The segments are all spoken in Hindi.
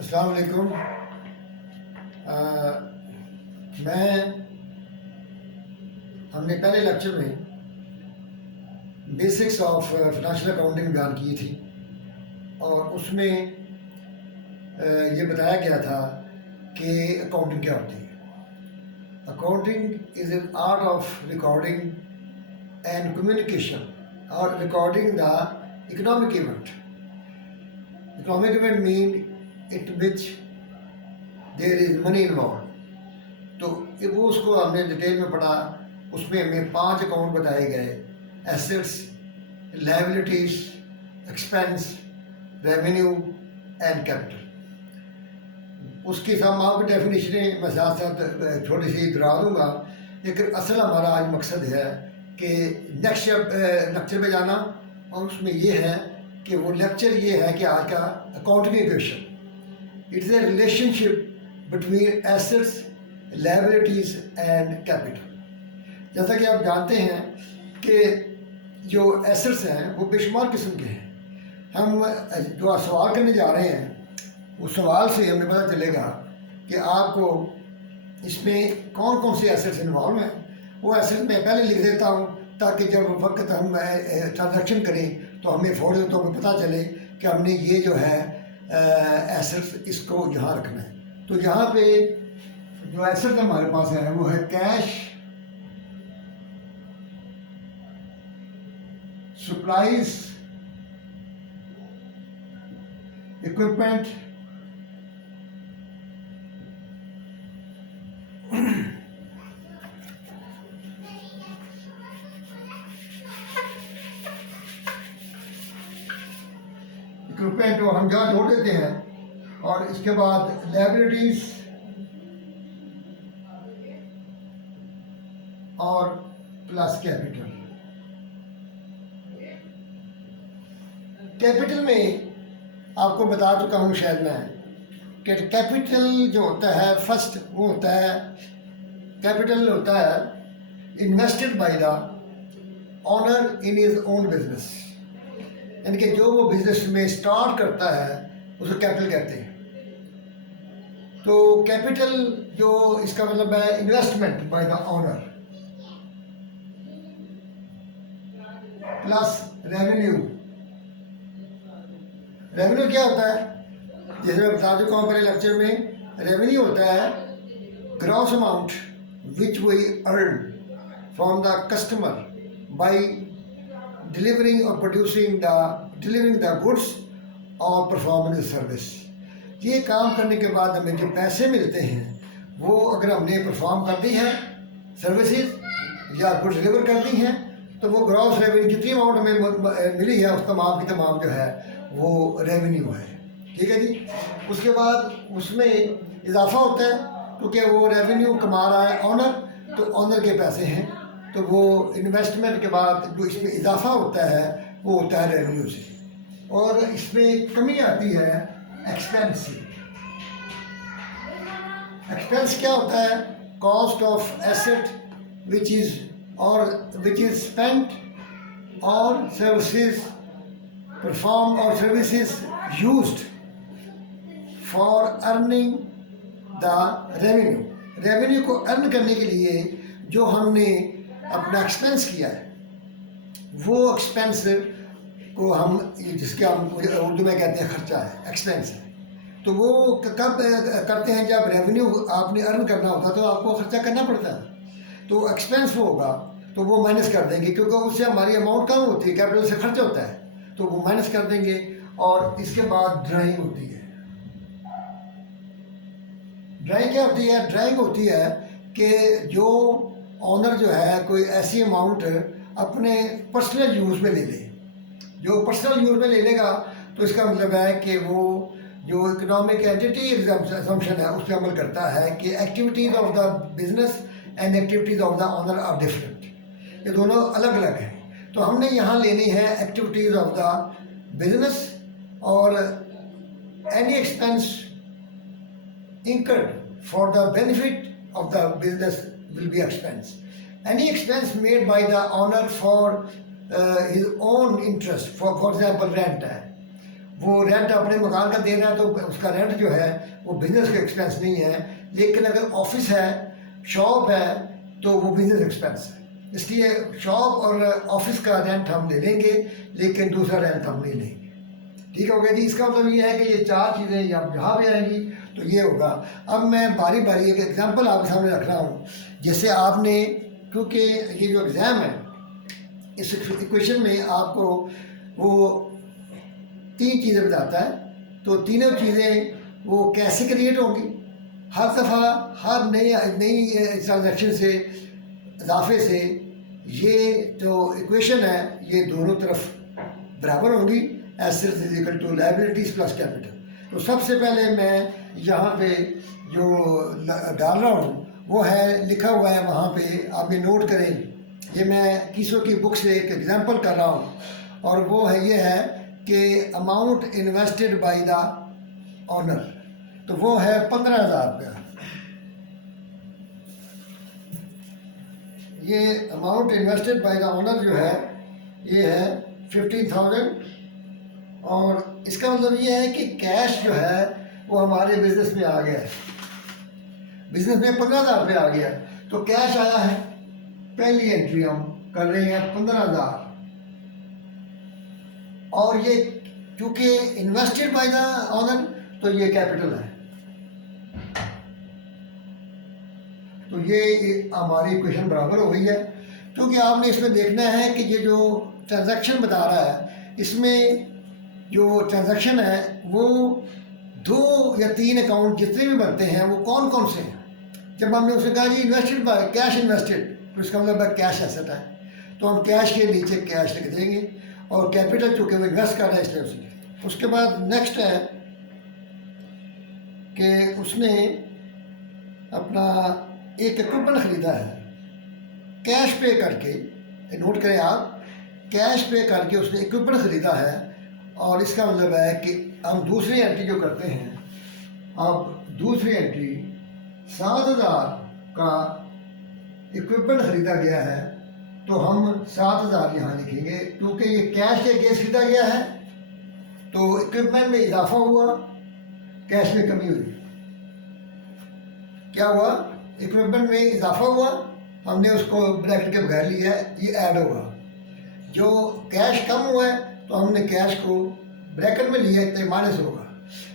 अस्सलाम वालेकुम। हमने पहले लेक्चर में बेसिक्स ऑफ फाइनेंशियल अकाउंटिंग बयान की थी और उसमें ये बताया गया था कि अकाउंटिंग क्या होती है। Accounting is an art of recording and communication और recording the economic event. Economic event mean it which there is money involve. तो वो उसको हमने डिटेल में पढ़ा। उसमें हमें 5 अकाउंट बताए गए: assets, liabilities, expense, revenue and capital. उसकी सब आपकी डेफिनेशनें मैं साथ साथ छोटी सी दोहरा दूँगा, लेकिन असल हमारा आज मकसद है कि नेक्स्ट लेक्चर पे जाना। और उसमें ये है कि वो लेक्चर ये है कि आज का accounting equation, it is a relationship between assets, liabilities and capital. जैसा कि आप जानते हैं कि जो एसेट्स हैं वो बेशुमार किस्म के हैं। हम जो सवाल करने जा रहे हैं उस सवाल से हमें पता चलेगा कि आपको इसमें कौन कौन से एसेट्स इन्वॉल्व हैं। वो एसेट्स मैं पहले लिख देता हूँ ताकि जब वक्त हम ट्रांजैक्शन करें तो हमें फ़ौरन तो हमें पता चले कि हमने ये जो है एसेट्स इसको यहाँ रखना है। तो यहाँ पे जो एसेट हमारे पास है वो है कैश, supplies, equipment, इक्विपमेंट को हम जहाँ जोड़ देते हैं, और इसके बाद लायबिलिटीज और प्लस कैपिटल। कैपिटल में आपको बता चुका हूँ शायद मैं कि कैपिटल जो होता है फर्स्ट वो होता है, कैपिटल होता है invested by the owner in his own business. यानी कि जो वो बिजनेस में स्टार्ट करता है उसको कैपिटल कहते हैं। तो कैपिटल जो इसका मतलब है investment by the owner plus revenue. Revenue क्या होता है? जैसे मैं बता चुका हूँ पहले लेक्चर में, रेवेन्यू होता है gross amount which we earn from the customer by delivering और डिलीवरिंग द गुड्स और परफॉर्मिंग द सर्विस। ये काम करने के बाद हमें जो पैसे मिलते हैं वो अगर हमने परफॉर्म कर दी है सर्विसेज या गुड्स डिलीवर कर दी हैं तो वो ग्रॉस रेवेन्यू जितनी अमाउंट हमें मिली है उस तमाम की तमाम जो है वो रेवेन्यू है। ठीक है जी। उसके बाद उसमें इजाफा होता है क्योंकि वो रेवेन्यू कमा रहा है ऑनर, तो ऑनर के पैसे हैं, तो वो इन्वेस्टमेंट के बाद जो इसमें इजाफा होता है वो होता है रेवेन्यू से। और इसमें कमी आती है एक्सपेंस से। एक्सपेंस क्या होता है? Cost of asset which is spent और सर्विसेज परफॉर्म और services used for earning the revenue. Revenue को अर्न करने के लिए जो हमने अपना एक्सपेंस किया है वो एक्सपेंस को हम जिसके हम उर्दू में कहते हैं खर्चा है, एक्सपेंस है। तो वो कब करते हैं? जब रेवेन्यू आपने अर्न करना होता है तो आपको खर्चा करना पड़ता है। तो एक्सपेंस वो होगा तो वो माइनस कर देंगे क्योंकि उससे हमारी अमाउंट कम होती है, कैपिटल से खर्चा होता है तो वो माइनस कर देंगे। और इसके बाद ड्राइंग होती है। ड्राइंग क्या होती है? ड्राइंग होती है कि जो ऑनर जो है कोई ऐसी अमाउंट अपने पर्सनल यूज़ में ले ले। जो पर्सनल यूज़ में ले लेगा तो इसका मतलब है कि वो जो इकोनॉमिक एंटिटी एग्जम्पशन है उस पर अमल करता है कि activities of the business and activities of the owner are different. ये दोनों अलग अलग हैं। तो हमने यहाँ लेनी है एक्टिविटीज़ ऑफ द बिजनेस और any expense incurred for the benefit of the business will be expense. Any expense made by the owner for his own interest, for example rent है, वो रेंट अपने मकान का दे रहा है तो उसका रेंट जो है वो बिजनेस का एक्सपेंस नहीं है, लेकिन अगर ऑफिस है, शॉप है, तो वो बिजनेस एक्सपेंस है। इसलिए शॉप और ऑफिस का रेंट हम ले लेंगे, लेकिन दूसरा रेंट हम नहीं लेंगे। ठीक हो गया जी। इसका मतलब ये है कि ये चार चीज़ें यहाँ भी आएंगी तो ये होगा। अब मैं बारी बारी एक एग्जांपल आपके सामने रख रहा हूँ। जैसे आपने, क्योंकि ये जो एग्ज़ाम है इस इक्वेशन में आपको वो तीन चीज़ें बताता है, तो तीनों चीज़ें वो कैसे क्रिएट होंगी। हर दफ़ा हर नई ट्रांजैक्शन से, इजाफे से ये जो इक्वेशन है ये दोनों तरफ बराबर होंगी। Assets is equal to liabilities plus capital. तो सबसे पहले मैं यहाँ पे जो डाल रहा हूँ वो है, लिखा हुआ है वहाँ पे, आप ये नोट करें। ये मैं किसों की बुक से एक एग्जांपल कर रहा हूँ, और वो है ये है कि amount invested by the owner, तो वो है 15,000 रुपया। ये amount invested by the owner जो है ये है 15,000, और इसका मतलब ये है कि कैश जो है वो हमारे बिजनेस में आ गया है। बिजनेस में 15,000 रुपये आ गया, तो कैश आया है। पहली एंट्री हम कर रहे हैं 15,000, और ये क्योंकि इन्वेस्टेड बाय द ऑनर तो ये कैपिटल है। तो ये हमारी इक्वेशन बराबर हो गई है, क्योंकि आपने इसमें देखना है कि ये जो ट्रांजैक्शन बता रहा है, इसमें जो ट्रांजैक्शन है वो 2 या 3 अकाउंट जितने भी बनते हैं वो कौन कौन से हैं। जब हमने उसने कहा जी इन्वेस्टेड बाय कैश इन्वेस्टेड, तो इसका मतलब कैश एसेट है, तो हम कैश के नीचे कैश लिख देंगे, और कैपिटल चूँकि वो इन्वेस्ट कर रहा है इसलिए उसने। उसके बाद नेक्स्ट है कि उसने अपना एक इक्विपमेंट ख़रीदा है कैश पे करके, नोट करें आप, कैश पे करके उसने इक्विपमेंट ख़रीदा है। और इसका मतलब है कि हम दूसरी एंट्री जो करते हैं, अब दूसरी एंट्री 7,000 का इक्विपमेंट ख़रीदा गया है, तो हम 7,000 यहाँ लिखेंगे, क्योंकि ये कैश के अगेंस्ट ख़रीदा गया है, तो इक्विपमेंट में इजाफा हुआ, कैश में कमी हुई। क्या हुआ? इक्विपमेंट में इजाफा हुआ, हमने उसको ब्रैकेट के बगैर लिया है, ये ऐड होगा। जो कैश कम हुआ है तो हमने कैश को ब्रैकेट में लिया है, तो माइनस होगा।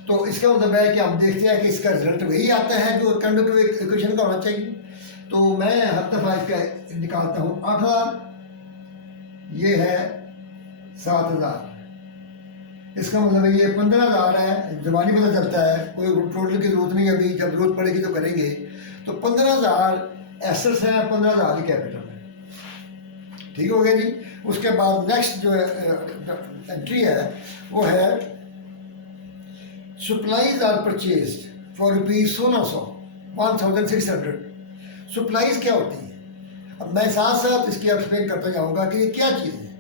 तो इसका मतलब है कि हम देखते हैं कि इसका रिजल्ट वही आता है जो कंडक्टिव इक्वेशन का होना चाहिए। तो मैं हर दफ़ा इसका निकालता हूँ 8,000, ये है 7,000, इसका मतलब ये 15,000 है। ज़बानी पता चलता है, कोई टोटल की जरूरत नहीं, अभी जब जरूरत पड़ेगी तो करेंगे। तो 15,000 एसेट्स हैं, 15,000 ही कैपिटल है। ठीक हो गया जी। उसके बाद नेक्स्ट जो एंट्री है वो है supplies are purchased for ₹1600, 1,600। Supplies क्या होती है? अब मैं साथ साथ इसकी एक्सप्लेन करता जाऊंगा कि ये क्या चीज़ है।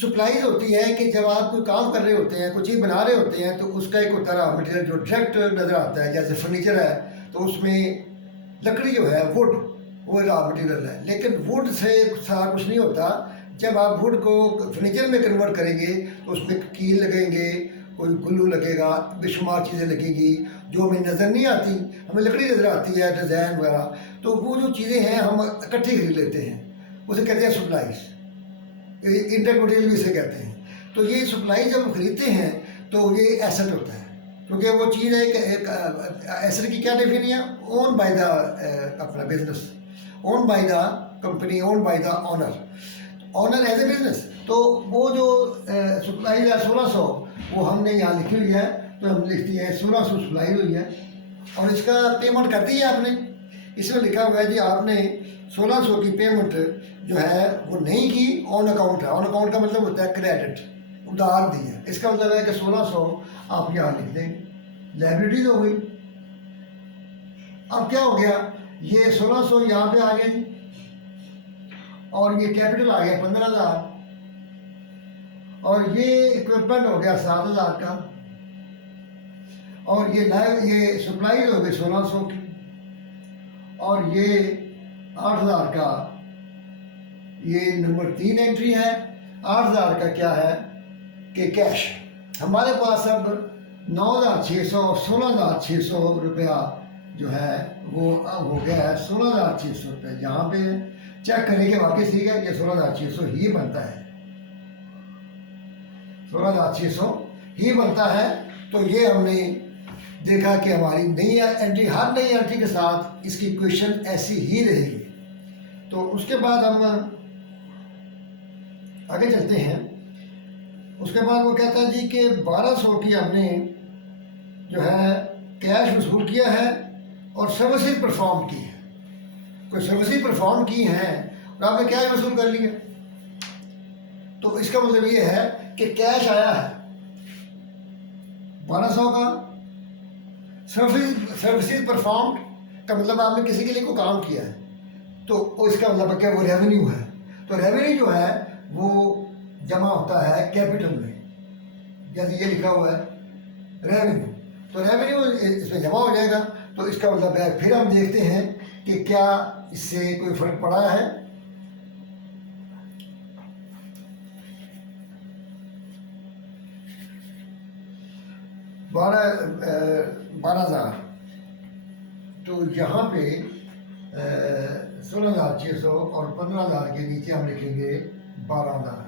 सप्लाईज होती है कि जब आप कोई काम कर रहे होते हैं, कोई चीज़ बना रहे होते हैं, तो उसका एक होता है मटीरियल जो डायरेक्ट नज़र आता है। जैसे फर्नीचर है तो उसमें लकड़ी जो है, वुड, वो रॉ मटीरियल है, लेकिन वुड से सारा कुछ नहीं होता। जब आप वुड को फर्नीचर में कन्वर्ट करेंगे तो उसमें कील लगेंगे, कोई गुल्लू लगेगा, बेशुमार चीज़ें लगेंगी जो हमें नज़र नहीं आती, हमें लकड़ी नज़र आती है, डिज़ाइन वगैरह। तो वो जो चीज़ें हैं हम इकट्ठी खरीद लेते हैं, उसे कहते हैं सप्लाईज, इंटर मटीरियल भी इसे कहते हैं। तो ये सप्लाई जब हम खरीदते हैं तो ये एसेट होता है, क्योंकि वो चीज़ है एक एसेट की क्या डेफिनेशन है? ओन बाय द अपना business, own by the company, own by the owner, owner as a business. तो वो जो सप्लाई है 1,600, वो हमने यहाँ लिखी हुई है, तो हम लिखती है 1,600 सप्लाई हुई है, और इसका पेमेंट कर दी है आपने। इसमें लिखा हुआ है जी आपने 1,600 की पेमेंट जो है वो नहीं की, ऑन अकाउंट है। ऑन अकाउंट का मतलब होता है क्रेडिट, उधार दी है। इसका मतलब है कि 1,600 आप यहाँ लिख दें, लायबिलिटीज हो गई। अब क्या हो गया, ये 1,600 यहाँ पे आ गया जी, और ये कैपिटल आ गया 15,000, और ये इक्विपमेंट हो गया 7,000 का, और ये सप्लाई हो गई 1600 की, और ये 8000 का ये नंबर 3 एंट्री है। 8000 का क्या है कि कैश हमारे पास अब 9600 और 16600 रुपया जो है वो अब हो गया है 16600 रुपये। यहाँ पे चेक करने के वापस ठीक है कि 16600 ही बनता है, 16600 ही बनता है। तो ये हमने देखा कि हमारी नई एंट्री, हर नई एंट्री के साथ इसकी इक्वेशन ऐसी ही रहेगी। तो उसके बाद हम आगे चलते हैं। उसके बाद वो कहता है जी कि 1200 की हमने जो है कैश वसूल किया है और सर्विसेज परफॉर्म की है। कोई सर्विसेज परफॉर्म की हैं और आपने कैश वसूल कर लिया, तो इसका मतलब ये है कि कैश आया है 1200 का। सर्विसेज परफॉर्म का मतलब आपने किसी के लिए कोई काम किया है, तो इसका मतलब क्या वो रेवेन्यू है। तो रेवेन्यू जो है वो जमा होता है कैपिटल में, जैसे ये लिखा हुआ है रेवेन्यू, तो रेवेन्यू इसमें जमा हो जाएगा। तो इसका मतलब है फिर हम देखते हैं कि क्या इससे कोई फर्क पड़ा है। बारह हजार, तो यहाँ पे 16,600 और 15,000 के नीचे हम लिखेंगे 12,000,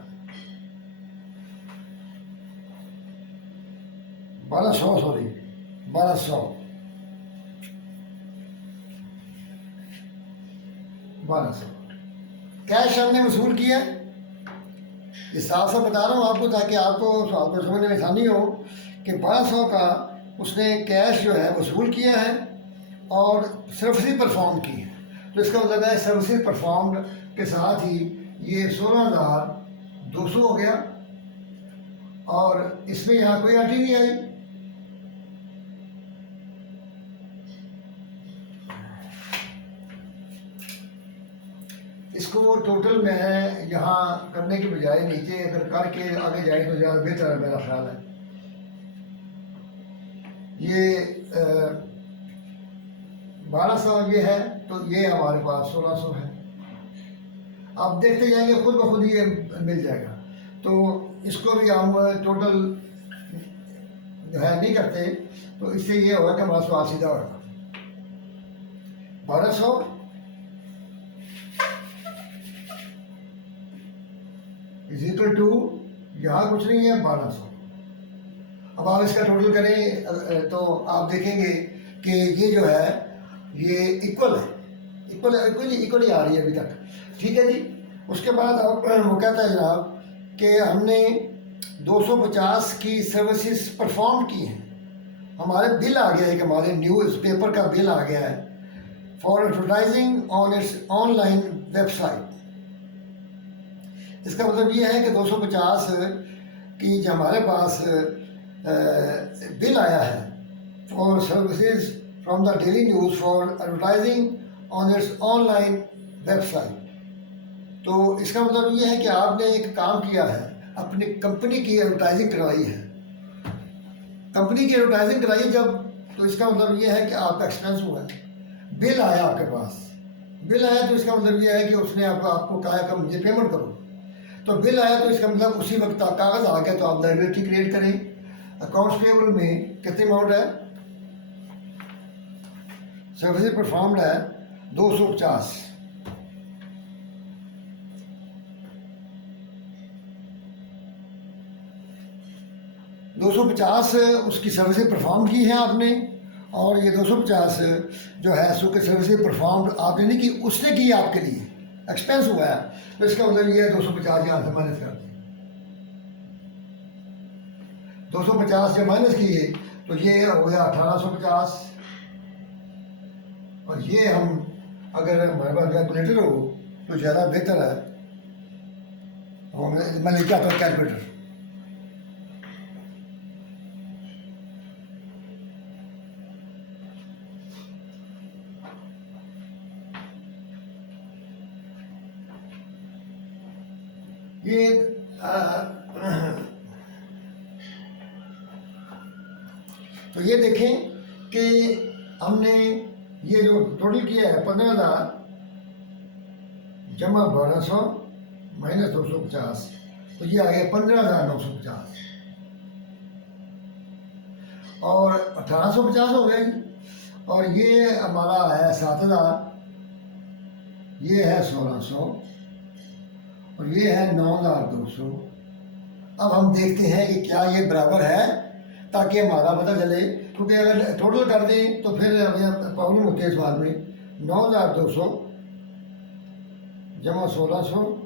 1200 सॉरी 1200 कैश हमने वसूल किया। ये साफ साफ बता रहा हूँ आपको ताकि आपको समझने में आसानी हो कि 1200 का उसने कैश जो है वसूल किया है और सर्विसेज परफॉर्म की है। तो इसका मतलब है सर्विसेज परफॉर्म के साथ ही ये 16,200 हो गया, और इसमें यहाँ कोई एंट्री नहीं आई। इसको टोटल में यहाँ करने के बजाय नीचे अगर करके आगे जाए तो ज़्यादा बेहतर है, मेरा ख्याल है। ये 1200 ये है, तो ये हमारे पास 1600 है। अब देखते जाएंगे खुद ब खुद ये मिल जाएगा। तो इसको भी हम टोटल जो है नहीं करते, तो इससे ये होगा कि हमारा सवाल सीधा होगा 1200 इज इक्वल टू, यहाँ कुछ नहीं है 1200। अब आप इसका टोटल करें तो आप देखेंगे कि ये जो है ये इक्वल है, इक्वली आ रही है अभी तक, ठीक है जी। उसके बाद अब वो कहता है जनाब कि हमने 250 की सर्विसेज परफॉर्म की हैं। हमारे बिल आ गया है कि हमारे न्यूज़ पेपर का बिल आ गया है for advertising on it's online website. इसका मतलब ये है कि 250 की जो हमारे पास बिल आया है for services from the daily news for advertising on it's online website. तो इसका मतलब ये है कि आपने एक काम किया है, अपनी कंपनी की एडवर्टाइजिंग करवाई है, कंपनी की एडवर्टाइजिंग कराई जब, तो इसका मतलब ये है कि आपका एक्सपेंस हुआ है। बिल आया आपके पास, बिल आया तो इसका मतलब ये है कि उसने आपको कहा है कि मुझे पेमेंट करो। तो बिल आया तो इसका मतलब उसी वक्त कागज़ आ गया, तो आप लायबिलिटी क्रिएट करें। अकाउंट्स पेबल में कितनी अमाउंट है, सर्विसेज परफॉर्म्ड है 250, उसकी सर्विसेज परफॉर्म की है आपने, और ये 250 जो है सो के सर्विसेज परफॉर्म आपने नहीं की, उसने की आपके लिए, एक्सपेंस हुआ है। तो इसका मतलब ये है 250 यहाँ से माइनस कर दिए, 250 जब माइनस किए तो ये हो गया 1850। और ये हम अगर हमारे पास कैलकुलेटर हो तो ज़्यादा बेहतर है। और मैं लेके आता हूँ कैलकुलेटर। तो ये देखें कि हमने ये जो टोटल किया है 15,000 जमा 1200 माइनस 250, तो ये आ गया 15,950 और 1850 हो गया जी। और ये हमारा है 7,000, ये है 1,600 और ये है 9,200। अब हम देखते हैं कि क्या ये बराबर है, ताकि हमारा पता चले, क्योंकि अगर टोटल कर दें तो फिर हमें प्रॉब्लम होती है इस बात में। 9,200 जमा 1,600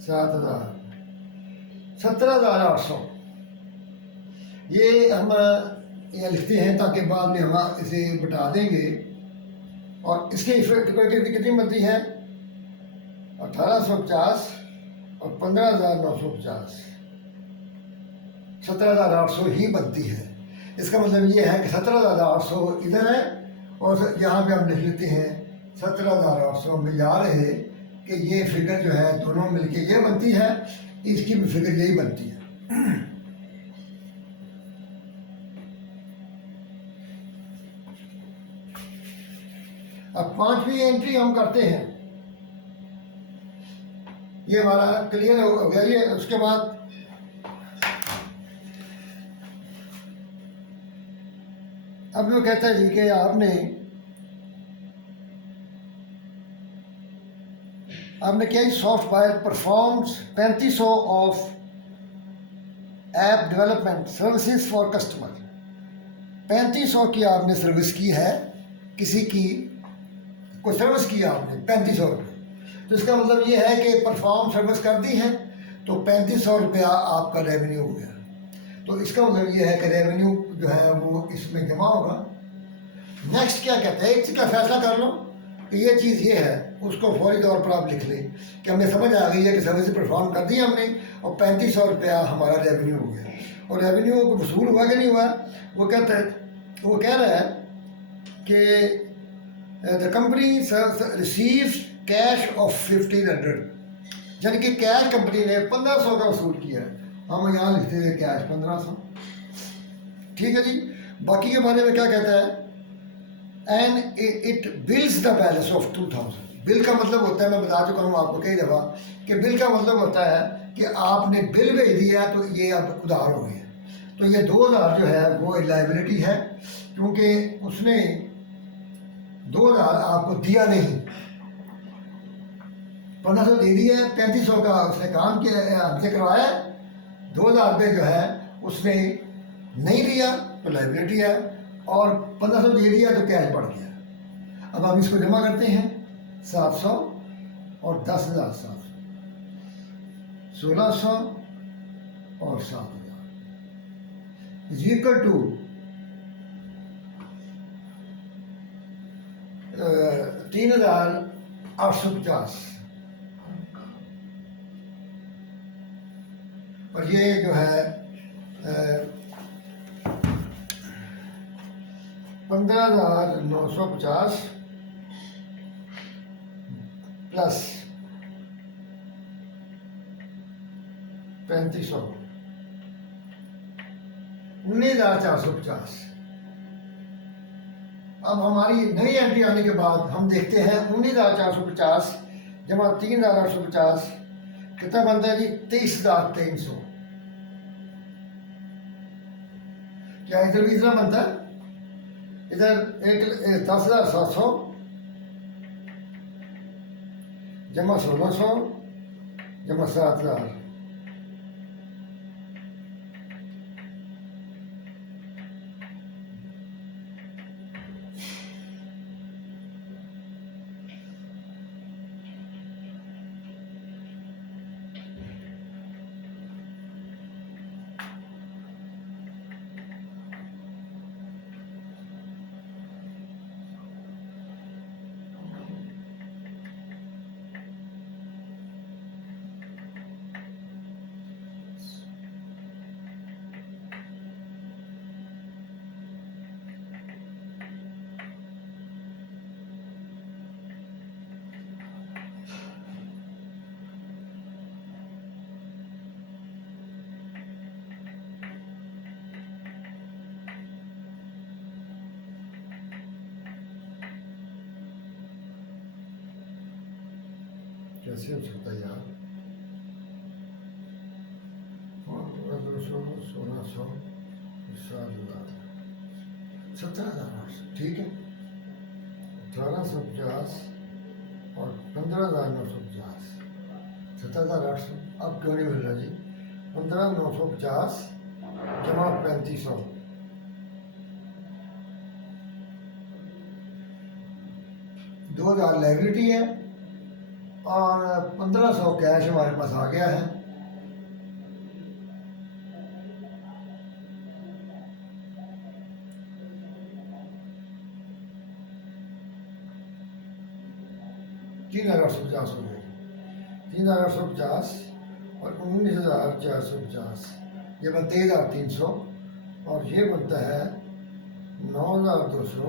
7,000 17,800, ये हम ये लिखते हैं ताकि बाद में हम इसे बता देंगे। और इसके इफेक्ट कितनी बनती है? 1,850 और 15,950, 17,800 ही बनती है। इसका मतलब ये है कि 17,800 इधर है और यहाँ पे हम लिख लेते हैं 17,800 में जा रहे कि ये फिगर जो है दोनों मिलके ये बनती है, इसकी भी फिगर यही बनती है। अब 5वीं एंट्री हम करते हैं, ये हमारा क्लियर हो गया। ये उसके बाद अब वो कहता है जी कि आपने क्या software performs 3500 of app development services for customer. 3500 की आपने सर्विस की है, किसी की कोई सर्विस की आपने 3500 रुपये, तो इसका मतलब ये है कि परफॉर्म सर्विस कर दी है तो 3500 रुपया आपका रेवेन्यू हो गया। तो इसका मतलब ये है कि रेवेन्यू जो है वो इसमें जमा होगा। नेक्स्ट क्या कहते हैं, एक चीज़ का फैसला कर लो कि ये चीज़ ये है, उसको फौरी तौर पर आप लिख लें कि हमें समझ आ गई है कि सर्विस परफॉर्म कर दी हमने और 3500 रुपया हमारा रेवेन्यू हो गया। और रेवेन्यू वसूल हुआ कि नहीं हुआ, वो कह रहा है कि the company receives cash of 1,500, यानी कि कैश कंपनी ने 1500 का वसूल किया है। हम यहाँ लिखते थे कैश 1500, ठीक है जी। बाकी के बारे में क्या कहता है, and it bills the balance of 2,000। Bill का मतलब होता है, मैं बता चुका हूँ आपको कई दफ़ा कि बिल का मतलब होता है कि आपने बिल भेज दिया तो ये अब उधार हो गया। तो ये 2,000 जो है वो लाइबिलिटी है, क्योंकि उसने 2,000 आपको दिया नहीं, 1500 दे दिया है, 3500 का उसने काम किया, हमसे करवाया। 2,000 रुपये जो है उसने नहीं दिया तो लाइबिलिटी है, और 1500 दे दिया तो कैश बढ़ गया। अब हम इसको जमा करते हैं, 700 और 10,700, 1,600 और 7,000 इज इक्वल टू 3,850। और ये जो है 15,950 प्लस 3,500, 19,450। अब हमारी नई एंट्री आने के बाद हम देखते हैं 19,450 जमा 3,850 कितना बनता है जी, 23,300। क्या इधर भी इतना बनता है? इधर 10,700 जमा 1,600 जमा 7,000, कैसे हो सकता है यार? 200, 1600, 7,000, 17,800, ठीक है। 1850 और 15,950, 17,800। अब क्यों नहीं मिल रहा जी? 15,950 जमा 3500, 2,000 लाइबिलिटी है और 1,500 कैश हमारे पास आ गया है। तीन हज़ार 850 हो गए। 3,850 और 19,450, ये बनता है 1,300 और ये बनता है 9,200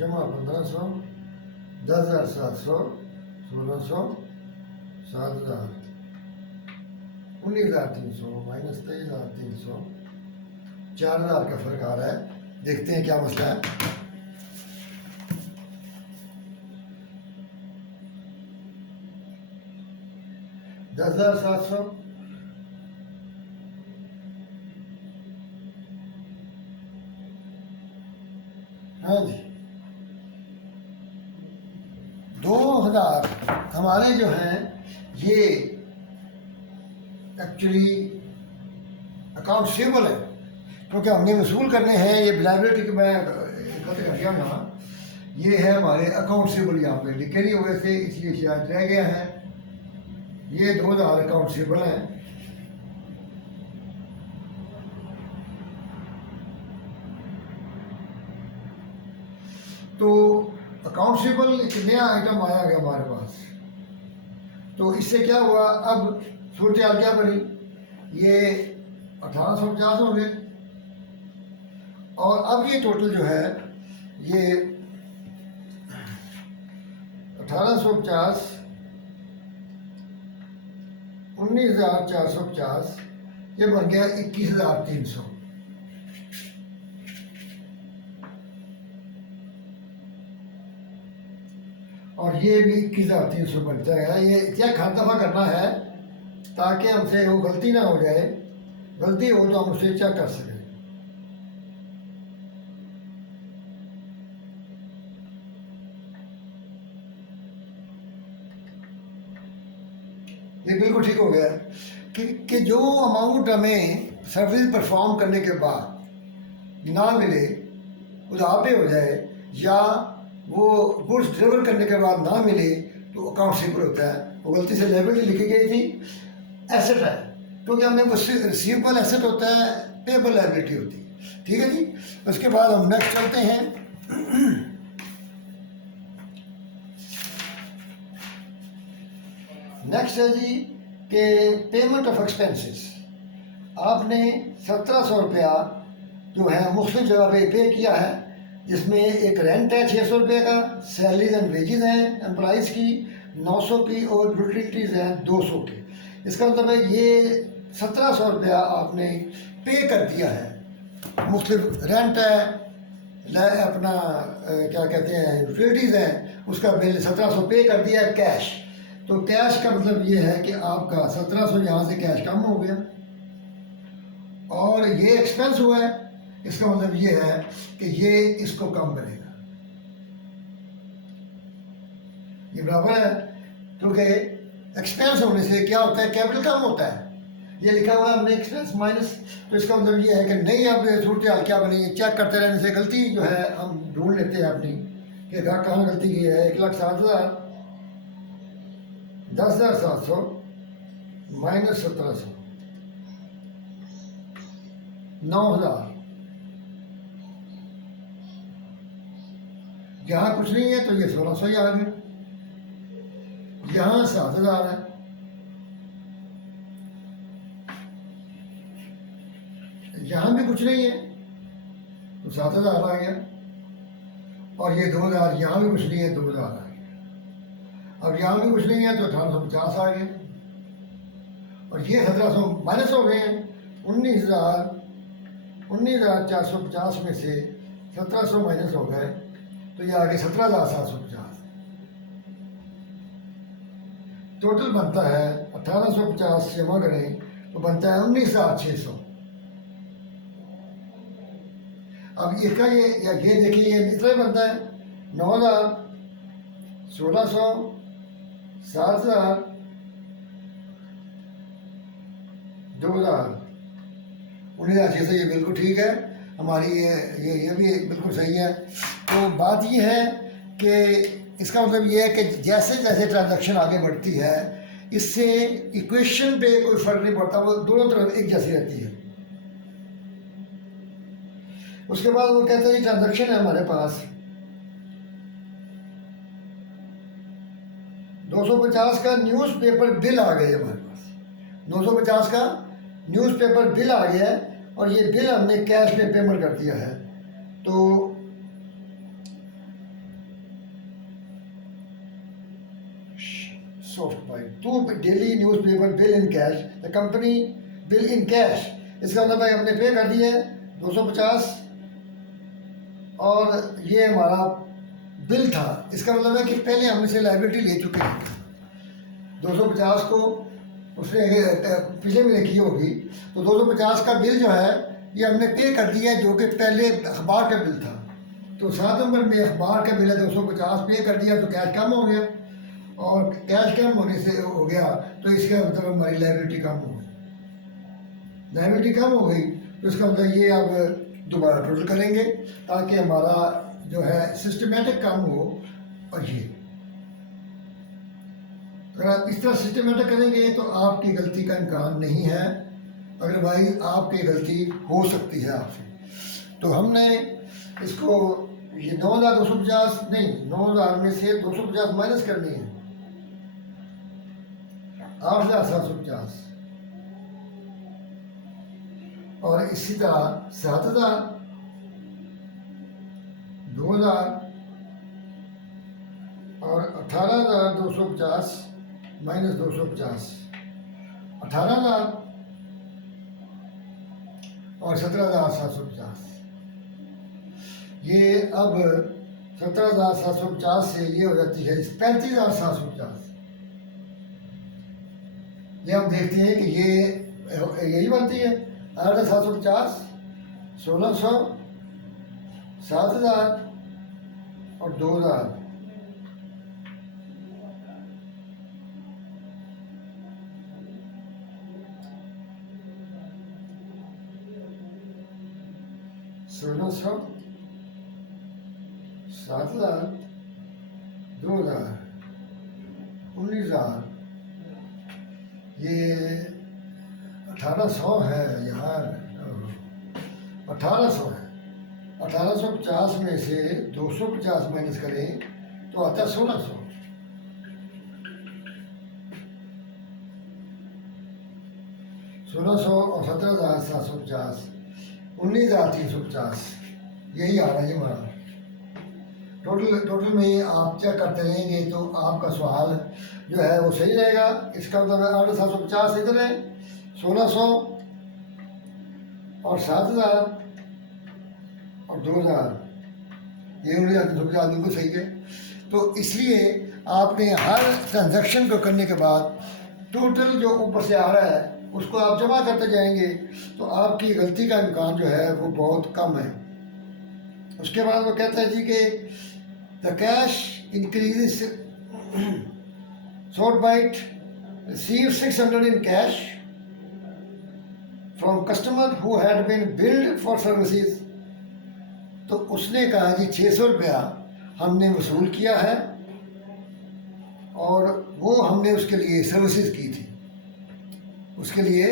जमा 1,500, 10,700, 1,600, 7,000, 19,300 माइनस 23,300, 4,000 का फर्क आ रहा है। देखते हैं क्या मसला है। 10,700, हाँ जी, 2,000 हमारे जो हैं ये एक्चुअली अकाउंट सेबल है, क्योंकि हमने वसूल करने हैं। ये लाइबिलिटी के मैं खत्म कर दिया ना, ये है हमारे अकाउंट सेबल, यहाँ पे लिखे नहीं हुए थे इसलिए शायद रह गया है। ये 2,000 अकाउंट सेबल हैं। तो अकाउंट सेबल एक नया आइटम आया गया हमारे पास। तो इससे क्या हुआ, अब सूरत हाल क्या बनी? ये 1,850 हो गए और अब ये टोटल जो है ये 1,850, 19,450, ये बन गया 21,300। और ये भी 21,300 बनता है। ये चेक हर दफ़ा करना है ताकि हमसे वो गलती ना हो जाए। गलती हो तो हम उसे चेक कर सकें। ये बिल्कुल ठीक हो गया कि जो अमाउंट हमें सर्विस परफॉर्म करने के बाद ना मिले, उधार पे हो जाए, या वो गुड्स डिलीवर करने के बाद ना मिले, तो अकाउंट सेबल होता है। वो गलती से लायबिलिटी लिखी गई थी, एसेट है, क्योंकि हमें वो रिसीवेबल एसेट होता है, पेबल लायबिलिटी होती है। ठीक है जी। उसके बाद हम नेक्स्ट चलते हैं। नेक्स्ट है जी कि पेमेंट ऑफ एक्सपेंसेस। आपने 1,700 रुपया जो है मुख्तलिफ जगह पे पे किया है, जिसमें एक रेंट है 600 रुपये का, सैलरीज एंड वेजेस हैं एम्प्लॉइज़ की 900 की, और यूटिलिटीज़ हैं 200 की। इसका मतलब है ये 1,700 रुपया आपने पे कर दिया है। मुख्तलिफ रेंट है, अपना क्या कहते हैं यूटिलिटीज़ हैं, उसका बिल 1,700 पे कर दिया है कैश। तो कैश का मतलब ये है कि आपका 1,700 यहाँ से कैश कम हो गया, और ये एक्सपेंस हुआ है। इसका मतलब ये है कि ये इसको कम करेगा, ये बराबर है, क्योंकि एक्सपेंस होने से क्या होता है, कैपिटल कम होता है। ये लिखा हुआ है हमने एक्सपेंस माइनस, तो इसका मतलब ये है कि नहीं, अब सूरत हाल क्या बनी, चेक करते रहने से गलती जो है हम ढूंढ लेते हैं अपनी कि कहाँ गलती की है। 1,07,000, 10,700 माइनस 1,700, 9,000। यहाँ कुछ नहीं है तो ये 1,600 ही आ गया। यहाँ 7,000 है, यहाँ भी कुछ नहीं है तो 7,000 आ गया, और ये 2,000, यहाँ भी कुछ नहीं है 2,000 आ गया। अब यहाँ भी कुछ नहीं है तो 1,850 आ गया, और ये 1,700 माइनस हो गए हैं। 19,450 में से 1,700 माइनस हो गए, तो ये आ गए 17,750। टोटल बनता है 1850 जमा करें तो बनता है 19,600। अब इसका ये देखिए ये इतना बनता है 9,000, 1,600, 7,000, 2,000, 19,600। ये बिल्कुल ठीक है, हमारी ये भी बिल्कुल सही है। तो बात ये है कि इसका मतलब ये है कि जैसे जैसे ट्रांजैक्शन आगे बढ़ती है इससे इक्वेशन पे कोई फ़र्क नहीं पड़ता, वो दोनों तरफ एक जैसी रहती है। उसके बाद वो कहते हैं ट्रांजैक्शन है हमारे पास 250 का न्यूज़पेपर बिल आ गया हमारे पास। 250 का न्यूज़पेपर बिल आ गया है और ये बिल हमने कैश में पेमेंट कर दिया है। तो soft bite to daily newspaper bill in cash, the company bill in cash. इसका मतलब है हमने पे कर दिया है 250 और ये हमारा बिल था। इसका मतलब है कि पहले हमने से लाइबिलिटी ले चुके हैं 250 को, उसने पिछले महीने की होगी। तो 250 का बिल जो है ये हमने पे कर दिया है, जो कि पहले अखबार का बिल था। तो 7 नंबर में अखबार का बिल है 250 पे कर दिया, तो कैश कम हो गया और कैश कम होने से हो गया तो इसका मतलब हमारी लाइबिलिटी कम हो गई। लाइबिलिटी कम हो गई तो इसका मतलब ये अब दोबारा टोटल करेंगे ताकि हमारा जो है सिस्टमेटिक काम हो। और ये अगर आप इस तरह सिस्टमेटिक करेंगे तो आपकी गलती का इम्कान नहीं है, अदरवाइज आपकी गलती हो सकती है आपसे। तो हमने इसको ये 9,250 नहीं, 9,000 में से 250 माइनस करनी है, 8,750 और इसी तरह 7,000, 2,000 और 18,250 माइनस 250, 18,000 और 17,750। ये अब 17,750 से ये हो जाती है 35,750। ये हम देखते हैं कि ये यही बनती है 8,750, 1,600, 7,000 और 2,000। सोलह सौ, 7,000, 2,000, 19,000। ये 1,800 है यार, 1,800 है। 1,850 में से 250 माइनस करें तो आता है 1,600। 1,600 और 17,750, 19,350। यही आ रहा है हमारा टोटल में। आप चेक करते रहेंगे तो आपका सवाल जो है वो सही रहेगा। इसका मतलब है 8,750 इधर है, 1,600 और 7,000 और 2,000, ये 19,350 बिल्कुल सही है। तो इसलिए आपने हर ट्रांजैक्शन को करने के बाद टोटल जो ऊपर से आ रहा है उसको आप जमा करते जाएंगे तो आपकी गलती का इम्कान जो है वो बहुत कम है। उसके बाद वो कहता है जी कि the cash increase short bite receive 600 in cash from customer who had been billed for services. तो उसने कहा जी 600 रुपया हमने वसूल किया है और वो हमने उसके लिए सर्विसेज की थी, उसके लिए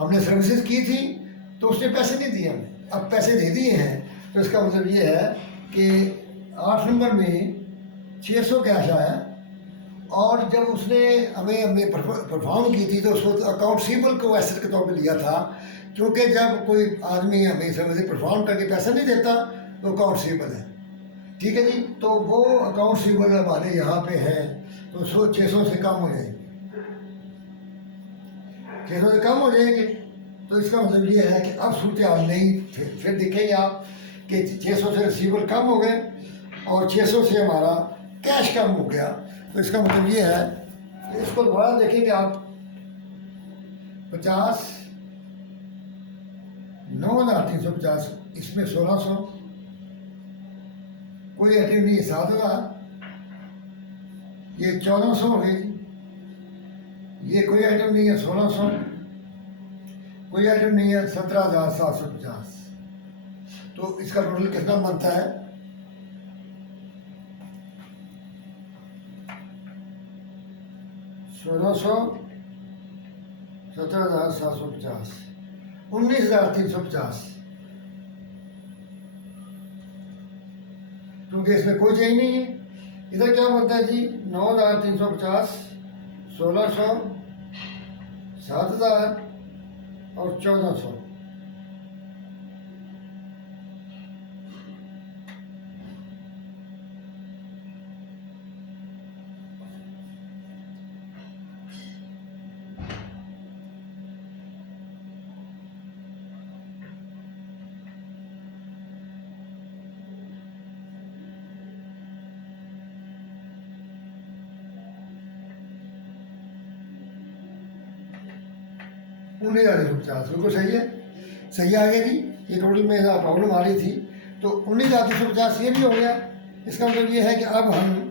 हमने सर्विसेज की थी तो उसने पैसे नहीं दिए हमें। अब पैसे दे दिए हैं तो इसका मतलब ये है कि 8 नंबर में 600 कैश आया और जब उसने हमने परफॉर्म की थी तो उसको अकाउंट सीबल को एसेट के तौर पे लिया था, क्योंकि जब कोई आदमी हमें सर्विस परफॉर्म करके पैसा नहीं देता तो अकाउंट सीबल है। ठीक है जी, तो वो अकाउंट सीबल हमारे यहाँ पे है तो 600 से कम हो जाएंगे, 600 से कम हो जाएंगे। तो इसका मतलब ये है कि अब सूरत हाल नहीं, फिर देखेंगे आप कि 600 से रिसीवर कम हो गए और 600 से हमारा कैश कम हो गया। तो इसका मतलब ये है तो इसको दोबारा देखेंगे आप 50, 9,350, इसमें 1,600, कोई आइटम नहीं है 7,000, ये 1,400 हो गई, ये कोई आइटम नहीं है 1,600, कोई आइटम नहीं है 17,750। तो इसका टोटल कितना बनता है? 1,600, 17,750, 19,350, क्योंकि इसमें कोई चेंज नहीं है। इधर क्या बनता है जी? 9,350, 1,600, 7,000 और 1,400। उन्नीस हज़ार 150 बिल्कुल सही है, सही आ गया जी। ये टोटल में प्रॉब्लम आ रही थी, तो 19,350 ये भी हो गया। इसका मतलब ये है कि अब हम